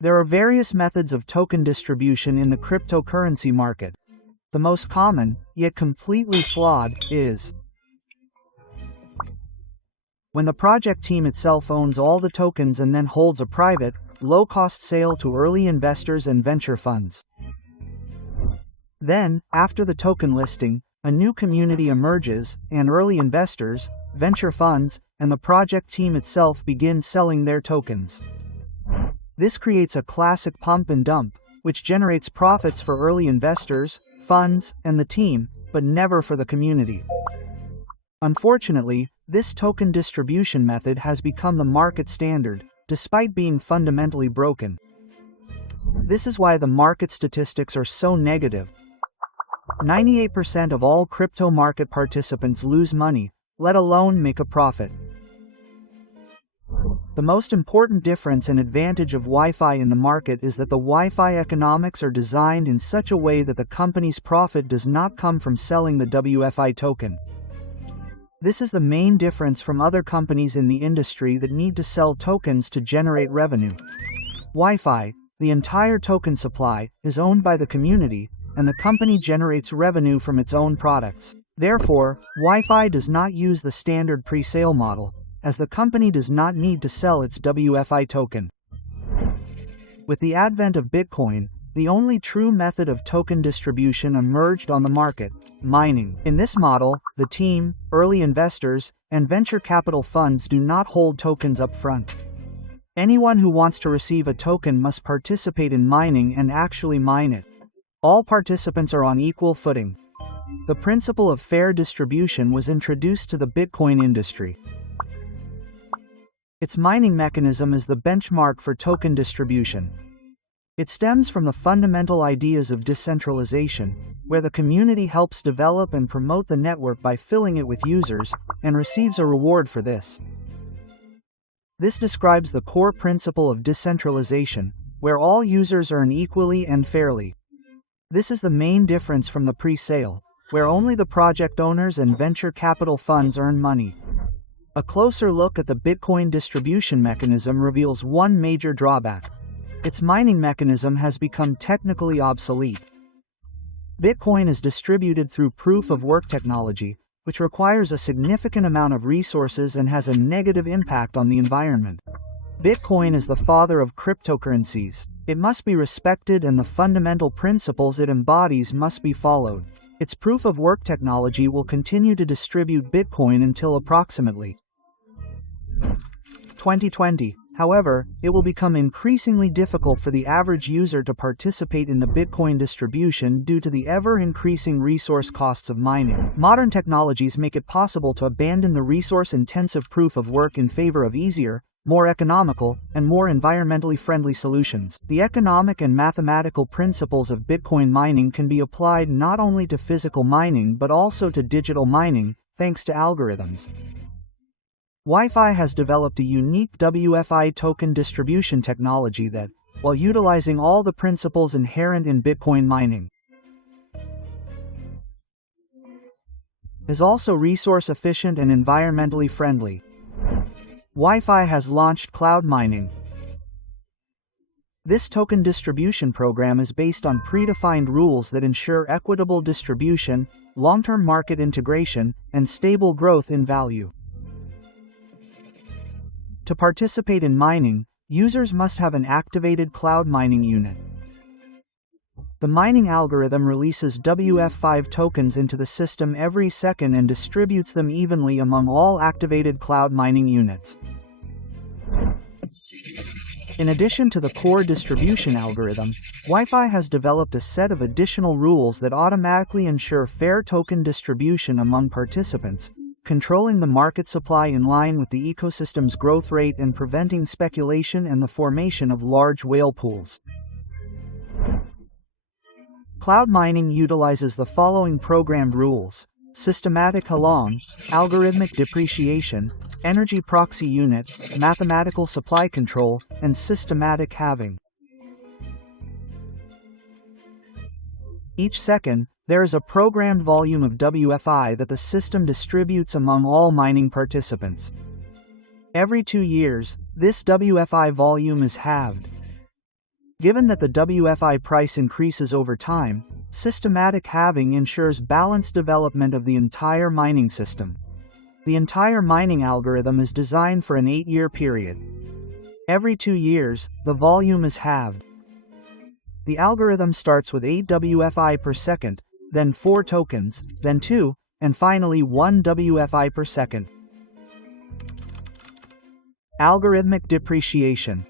There are various methods of token distribution in the cryptocurrency market. The most common, yet completely flawed, is when the project team itself owns all the tokens and then holds a private, low-cost sale to early investors and venture funds. Then, after the token listing, a new community emerges, and early investors, venture funds, and the project team itself begin selling their tokens. This creates a classic pump and dump, which generates profits for early investors, funds, and the team, but never for the community. Unfortunately, this token distribution method has become the market standard, despite being fundamentally broken. This is why the market statistics are so negative. 98% of all crypto market participants lose money, let alone make a profit. The most important difference and advantage of Wi-Fi in the market is that the Wi-Fi economics are designed in such a way that the company's profit does not come from selling the WFI token. This is the main difference from other companies in the industry that need to sell tokens to generate revenue. Wi-Fi, the entire token supply, is owned by the community, and the company generates revenue from its own products. Therefore, Wi-Fi does not use the standard pre-sale model, as the company does not need to sell its WFI token. With the advent of Bitcoin, the only true method of token distribution emerged on the market: mining. In this model, the team, early investors, and venture capital funds do not hold tokens up front. Anyone who wants to receive a token must participate in mining and actually mine it. All participants are on equal footing. The principle of fair distribution was introduced to the Bitcoin industry. Its mining mechanism is the benchmark for token distribution. It stems from the fundamental ideas of decentralization, where the community helps develop and promote the network by filling it with users, and receives a reward for this. This describes the core principle of decentralization, where all users earn equally and fairly. This is the main difference from the pre-sale, where only the project owners and venture capital funds earn money. A closer look at the Bitcoin distribution mechanism reveals one major drawback. Its mining mechanism has become technically obsolete. Bitcoin is distributed through proof-of-work technology, which requires a significant amount of resources and has a negative impact on the environment. Bitcoin is the father of cryptocurrencies. It must be respected and the fundamental principles it embodies must be followed. Its proof-of-work technology will continue to distribute Bitcoin until approximately 2020. However, it will become increasingly difficult for the average user to participate in the Bitcoin distribution due to the ever-increasing resource costs of mining. Modern technologies make it possible to abandon the resource-intensive proof-of-work in favor of easier, more economical, and more environmentally friendly solutions. The economic and mathematical principles of Bitcoin mining can be applied not only to physical mining but also to digital mining, thanks to algorithms. Wi-Fi has developed a unique WFI token distribution technology that, while utilizing all the principles inherent in Bitcoin mining, is also resource efficient and environmentally friendly. Wi-Fi has launched cloud mining. This token distribution program is based on predefined rules that ensure equitable distribution, long-term market integration, and stable growth in value. To participate in mining, users must have an activated cloud mining unit. The mining algorithm releases WF5 tokens into the system every second and distributes them evenly among all activated cloud mining units. In addition to the core distribution algorithm, Wi-Fi has developed a set of additional rules that automatically ensure fair token distribution among participants, controlling the market supply in line with the ecosystem's growth rate and preventing speculation and the formation of large whale pools. Cloud mining utilizes the following programmed rules: systematic halong, algorithmic depreciation, energy proxy unit, mathematical supply control, and systematic halving. Each second, there is a programmed volume of WFI that the system distributes among all mining participants. Every 2 years, this WFI volume is halved. Given that the WFI price increases over time, systematic halving ensures balanced development of the entire mining system. The entire mining algorithm is designed for an 8-year period. Every 2 years, the volume is halved. The algorithm starts with 8 WFI per second, then 4 tokens, then 2, and finally 1 WFI per second. Algorithmic depreciation.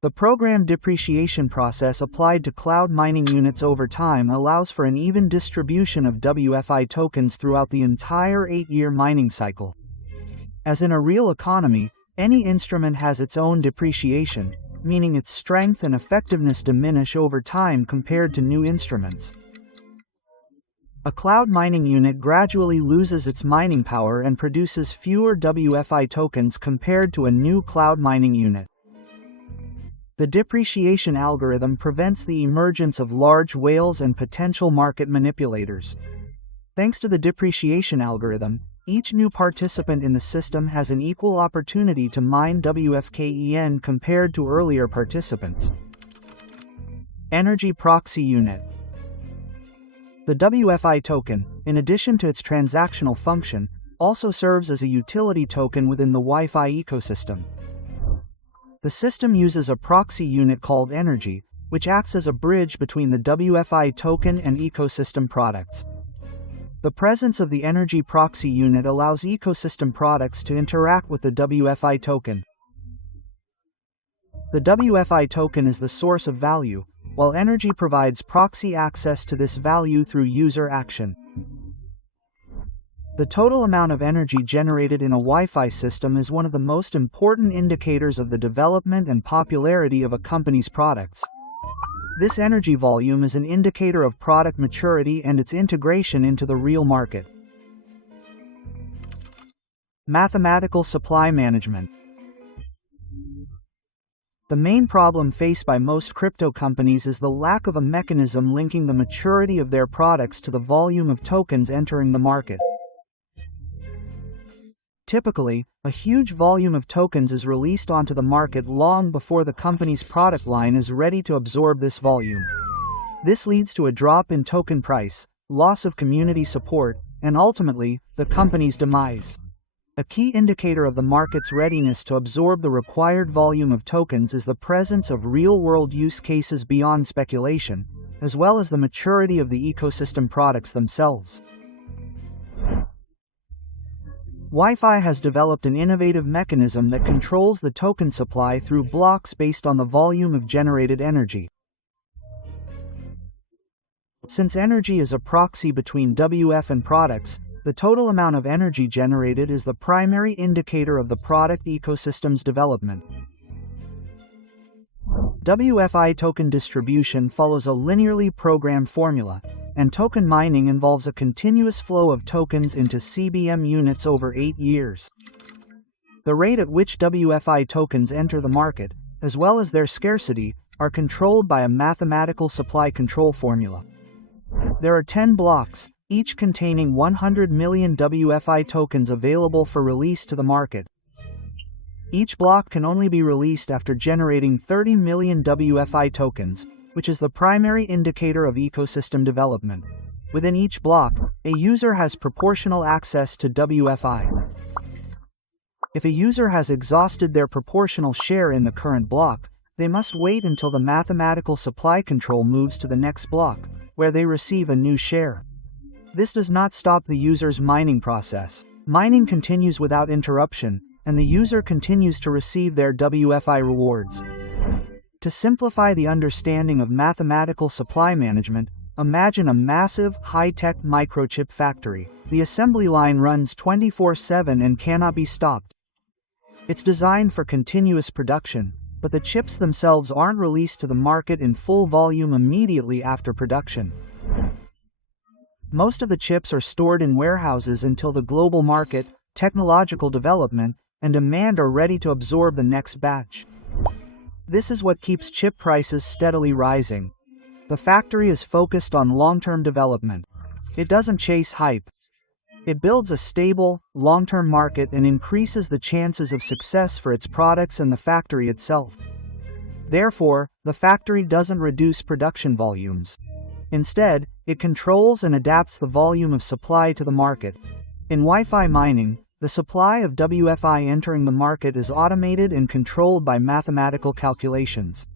The programmed depreciation process applied to cloud mining units over time allows for an even distribution of WFI tokens throughout the entire 8-year mining cycle. As in a real economy, any instrument has its own depreciation, meaning its strength and effectiveness diminish over time compared to new instruments. A cloud mining unit gradually loses its mining power and produces fewer WFI tokens compared to a new cloud mining unit. The depreciation algorithm prevents the emergence of large whales and potential market manipulators. Thanks to the depreciation algorithm, each new participant in the system has an equal opportunity to mine WFKEN compared to earlier participants. Energy Proxy Unit. The WFI token, in addition to its transactional function, also serves as a utility token within the Wi-Fi ecosystem. The system uses a proxy unit called Energy, which acts as a bridge between the WFI token and ecosystem products. The presence of the Energy Proxy Unit allows ecosystem products to interact with the WFI token. The WFI token is the source of value, while Energy provides proxy access to this value through user action. The total amount of energy generated in a Wi-Fi system is one of the most important indicators of the development and popularity of a company's products. This energy volume is an indicator of product maturity and its integration into the real market. Mathematical supply management. The main problem faced by most crypto companies is the lack of a mechanism linking the maturity of their products to the volume of tokens entering the market. Typically, a huge volume of tokens is released onto the market long before the company's product line is ready to absorb this volume. This leads to a drop in token price, loss of community support, and ultimately, the company's demise. A key indicator of the market's readiness to absorb the required volume of tokens is the presence of real-world use cases beyond speculation, as well as the maturity of the ecosystem products themselves. Wi-Fi has developed an innovative mechanism that controls the token supply through blocks based on the volume of generated energy. Since energy is a proxy between WF and products, the total amount of energy generated is the primary indicator of the product ecosystem's development. WFI token distribution follows a linearly programmed formula, and token mining involves a continuous flow of tokens into CBM units over 8 years. The rate at which WFI tokens enter the market, as well as their scarcity, are controlled by a mathematical supply control formula. There are 10 blocks, each containing 100 million WFI tokens available for release to the market. Each block can only be released after generating 30 million WFI tokens, which is the primary indicator of ecosystem development. Within each block, a user has proportional access to WFI. If a user has exhausted their proportional share in the current block, they must wait until the mathematical supply control moves to the next block, where they receive a new share. This does not stop the user's mining process. Mining continues without interruption, and the user continues to receive their WFI rewards. To simplify the understanding of mathematical supply management, imagine a massive, high-tech microchip factory. The assembly line runs 24/7 and cannot be stopped. It's designed for continuous production, but the chips themselves aren't released to the market in full volume immediately after production. Most of the chips are stored in warehouses until the global market, technological development, and demand are ready to absorb the next batch. This is what keeps chip prices steadily rising. The factory is focused on long-term development. It doesn't chase hype. It builds a stable, long-term market and increases the chances of success for its products and the factory itself. Therefore, the factory doesn't reduce production volumes. Instead, it controls and adapts the volume of supply to the market. In Wi-Fi mining, the supply of WFI entering the market is automated and controlled by mathematical calculations.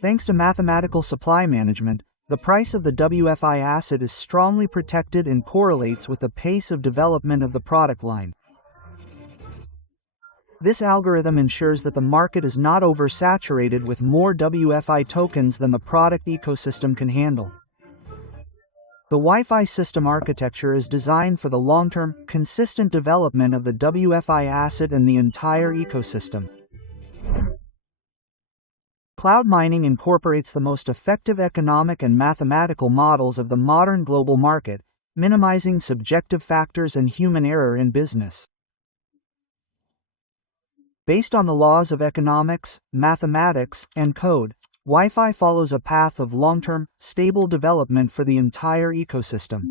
Thanks to mathematical supply management, the price of the WFI asset is strongly protected and correlates with the pace of development of the product line. This algorithm ensures that the market is not oversaturated with more WFI tokens than the product ecosystem can handle. The Wi-Fi system architecture is designed for the long-term, consistent development of the WFI asset and the entire ecosystem. Cloud mining incorporates the most effective economic and mathematical models of the modern global market, minimizing subjective factors and human error in business. Based on the laws of economics, mathematics, and code, Wi-Fi follows a path of long-term, stable development for the entire ecosystem.